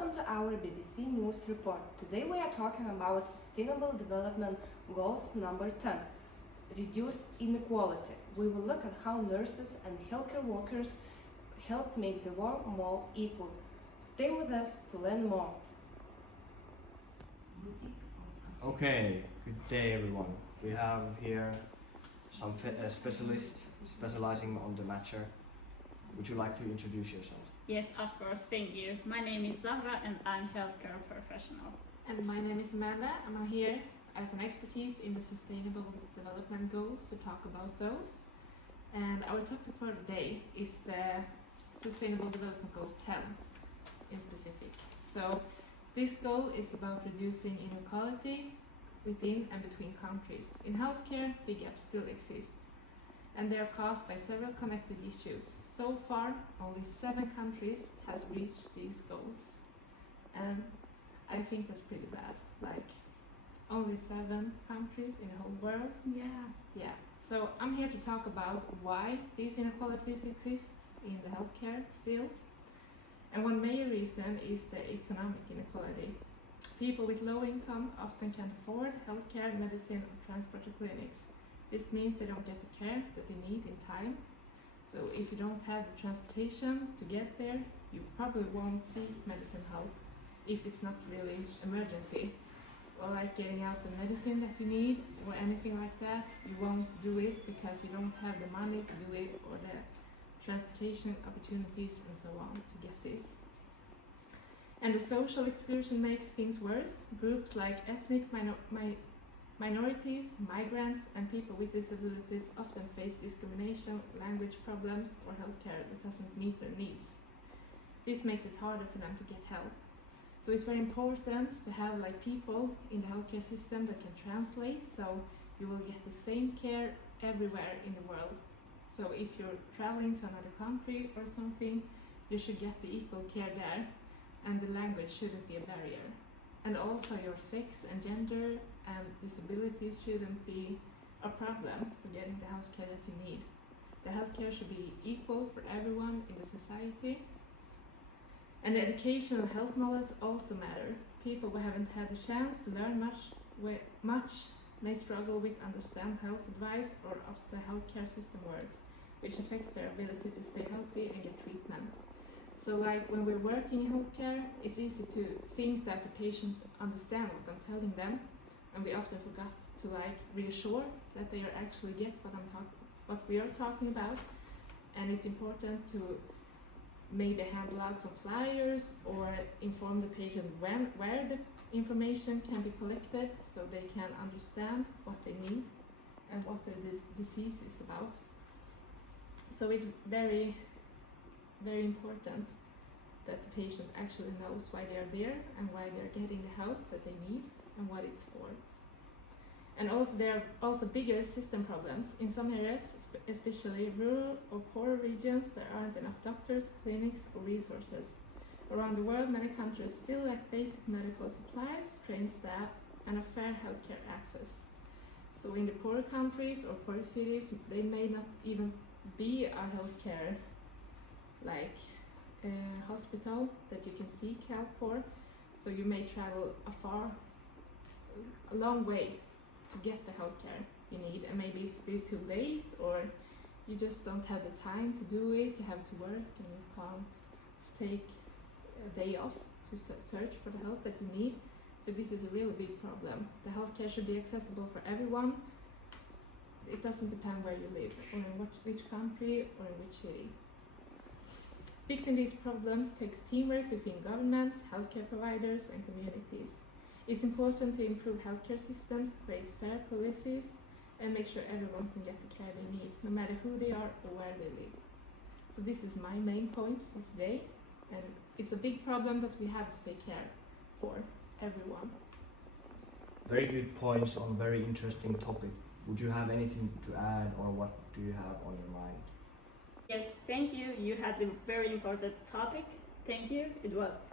Welcome to our BBC News report. Today we are talking about Sustainable Development Goals number 10, reduce inequality. We will look at how nurses and healthcare workers help make the world more equal. Stay with us to learn more. Okay, good day everyone. We have here some specialists specializing on the matter. Would you like to introduce yourself? Yes, of course, thank you. My name is Zahra and I'm healthcare professional. And my name is Amanda and I'm here as an expertise in the Sustainable Development Goals to talk about those. And our topic for today is the Sustainable Development Goal 10 in specific. So this goal is about reducing inequality within and between countries. In healthcare, big gaps still exist, and they are caused by several connected issues. So far, only 7 countries has reached these goals, and I think that's pretty bad. Like, only 7 countries in the whole world. Yeah. So I'm here to talk about why these inequalities exist in the healthcare still. And one major reason is the economic inequality. People with low income often can't afford healthcare, medicine, or transport to clinics. This means they don't get the care that they need in time. So if you don't have the transportation to get there, you probably won't seek medicine help if it's not really emergency. Or like getting out the medicine that you need or anything like that, you won't do it because you don't have the money to do it or the transportation opportunities and so on to get this. And the social exclusion makes things worse. Groups like ethnic minorities, migrants, and people with disabilities often face discrimination, language problems, or healthcare that doesn't meet their needs. This makes it harder for them to get help. So it's very important to have like people in the healthcare system that can translate, so you will get the same care everywhere in the world. So if you're traveling to another country or something, you should get the equal care there, and the language shouldn't be a barrier. And also your sex and gender and disabilities shouldn't be a problem for getting the healthcare that you need. The healthcare should be equal for everyone in the society. And the educational health knowledge also matter. People who haven't had a chance to learn much may struggle with understand health advice or how the healthcare system works, which affects their ability to stay healthy and get treatment. So like when we're working in healthcare, it's easy to think that the patients understand what I'm telling them, and we often forgot to like reassure that they are actually get what we are talking about. And it's important to maybe handle out some flyers or inform the patient where the information can be collected so they can understand what they need and what their disease is about. So it's very important that the patient actually knows why they are there and why they're getting the help that they need and what it's for. And also there are also bigger system problems. In some areas, especially rural or poor regions, there aren't enough doctors, clinics or resources. Around the world, many countries still lack basic medical supplies, trained staff and a fair healthcare access. So in the poorer countries or poorer cities, they may not even be a healthcare like hospital that you can seek help for. So you may travel a long way to get the healthcare you need, and maybe it's a bit too late or you just don't have the time to do it, you have to work and you can't take a day off to search for the help that you need. So this is a really big problem. The healthcare should be accessible for everyone. It doesn't depend where you live or in which country or in which city. Fixing these problems takes teamwork between governments, healthcare providers and communities. It's important to improve healthcare systems, create fair policies and make sure everyone can get the care they need, no matter who they are or where they live. So this is my main point for today, and it's a big problem that we have to take care for everyone. Very good points on a very interesting topic. Would you have anything to add, or what do you have on your mind? Yes, thank you. You had a very important topic. Thank you.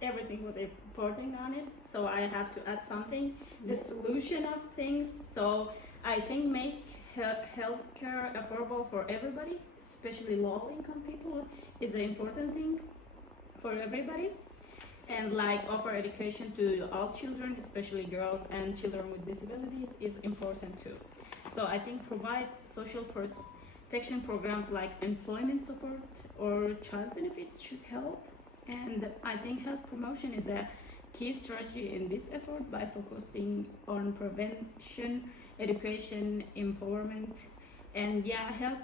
Everything was important on it. So I have to add something. The solution of things. So I think make healthcare affordable for everybody, especially low-income people, is an important thing for everybody. and like offer education to all children, especially girls and children with disabilities, is important too. So I think provide social protection programs like employment support or child benefits should help. And I think health promotion is a key strategy in this effort by focusing on prevention, education, empowerment, and yeah, health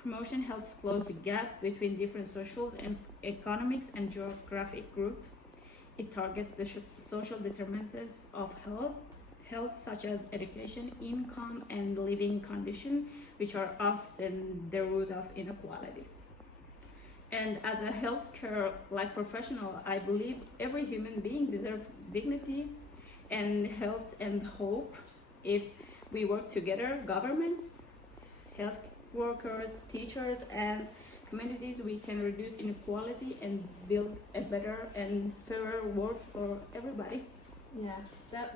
promotion helps close the gap between different social and economics and geographic groups. It targets the social determinants of health such as education, income, and living conditions, which are often the root of inequality. And as a healthcare professional, I believe every human being deserves dignity and health and hope. If we work together, governments, health workers, teachers, and communities, we can reduce inequality and build a better and fairer world for everybody. Yeah,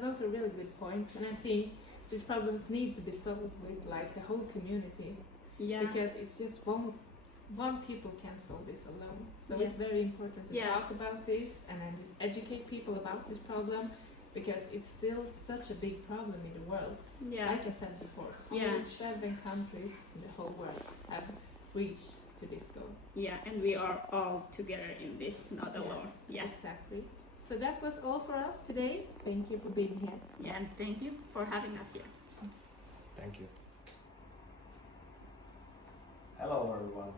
those are really good points, and I think these problems need to be solved with like the whole community, Yeah. because it's just one people can't solve this alone. So Yeah. it's very important to Yeah. talk about this and then educate people about this problem, because it's still such a big problem in the world. Yeah. Like I said before, Yes. only 7 countries in the whole world have reached to this goal. Yeah, and we are all together in this, not Yeah. alone. Yeah. Exactly. So that was all for us today. Thank you for being here. Yeah, and thank you for having us here. Thank you. Hello everyone.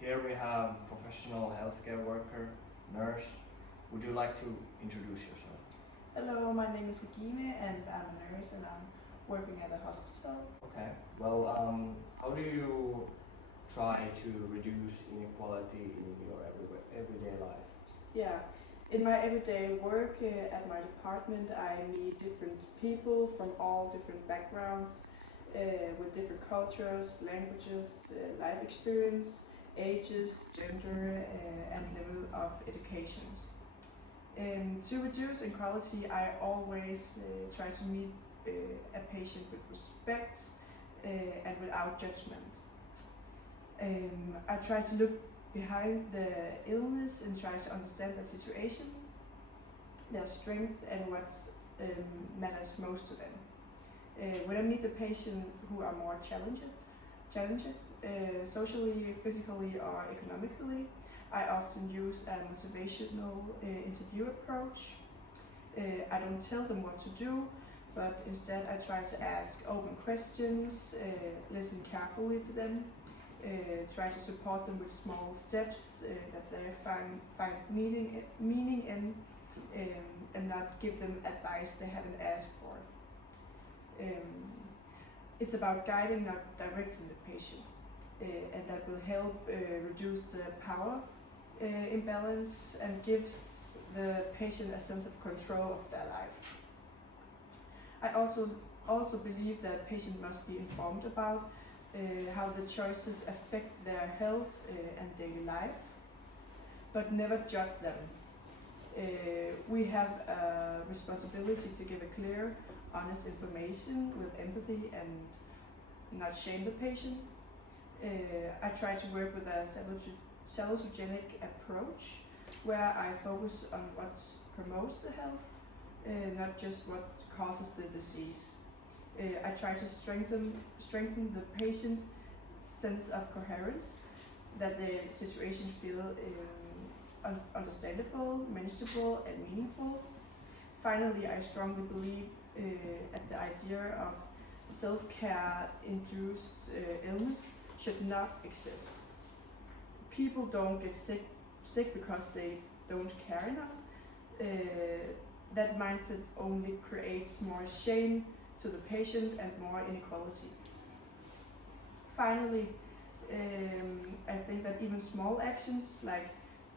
Here we have professional healthcare worker, nurse. Would you like to introduce yourself? Hello, my name is Regine and I'm a nurse and I'm working at a hospital. Okay. Well, how do you try to reduce inequality in your everyday life? Yeah, in my everyday work at my department, I meet different people from all different backgrounds, with different cultures, languages, life experience, ages, gender, and level of education. To reduce inequality, I always try to meet a patient with respect and without judgment. I try to look behind the illness and try to understand the situation, their strength, and what matters most to them. When I meet the patient who are more challenges, socially, physically, or economically, I often use a motivational interview approach. I don't tell them what to do, but instead I try to ask open questions, listen carefully to them, try to support them with small steps that they find meaning in, and not give them advice they haven't asked for. It's about guiding, not directing the patient, and that will help reduce the power imbalance and gives the patient a sense of control of their life. I also believe that patient must be informed about how the choices affect their health and daily life, but never judge them. We have a responsibility to give a clear, honest information with empathy and not shame the patient. I try to work with a salutogenic approach where I focus on what promotes the health, not just what causes the disease. I try to strengthen the patient's sense of coherence, that the situation feel understandable, manageable, and meaningful. Finally, I strongly believe at the idea of self-care induced illness should not exist. People don't get sick because they don't care enough. That mindset only creates more shame to the patient and more inequality. Finally, I think that even small actions like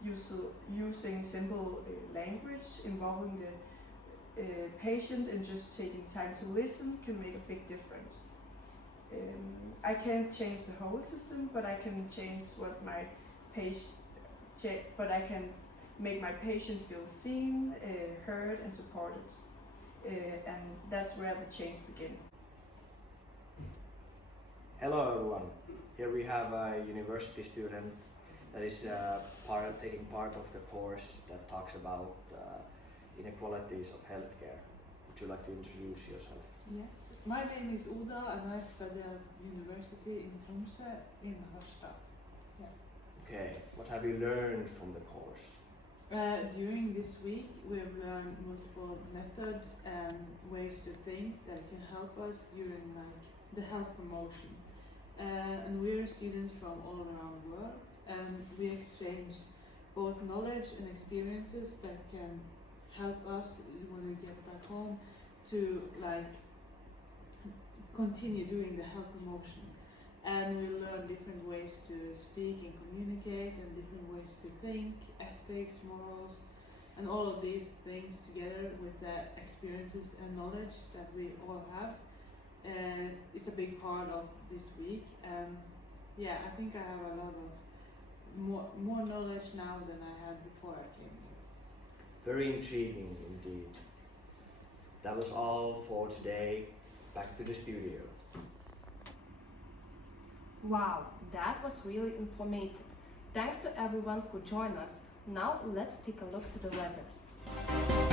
using simple language, involving the patient and just taking time to listen can make a big difference. I can't change the whole system, but I can change what my but I can make my patient feel seen, heard, and supported. And that's where the change begins. Hello everyone. Here we have a university student, that is taking part of the course that talks about inequalities of healthcare. Would you like to introduce yourself? Yes, my name is Uda and I study at university in Tromsø in Harstad. Okay, what have you learned from the course? During this week we've learned multiple methods and ways to think that can help us during the health promotion. And we're students from all around the world and we exchange both knowledge and experiences that can help us when we get back home to continue doing the health promotion. And we learn different ways to speak and communicate and different ways to think, ethics, morals, and all of these things together with the experiences and knowledge that we all have. And it's a big part of this week. And yeah, I think I have a lot of more knowledge now than I had before I came here. Very intriguing indeed. That was all for today. Back to the studio. Wow, that was really informative. Thanks to everyone who joined us. Now let's take a look to the weather.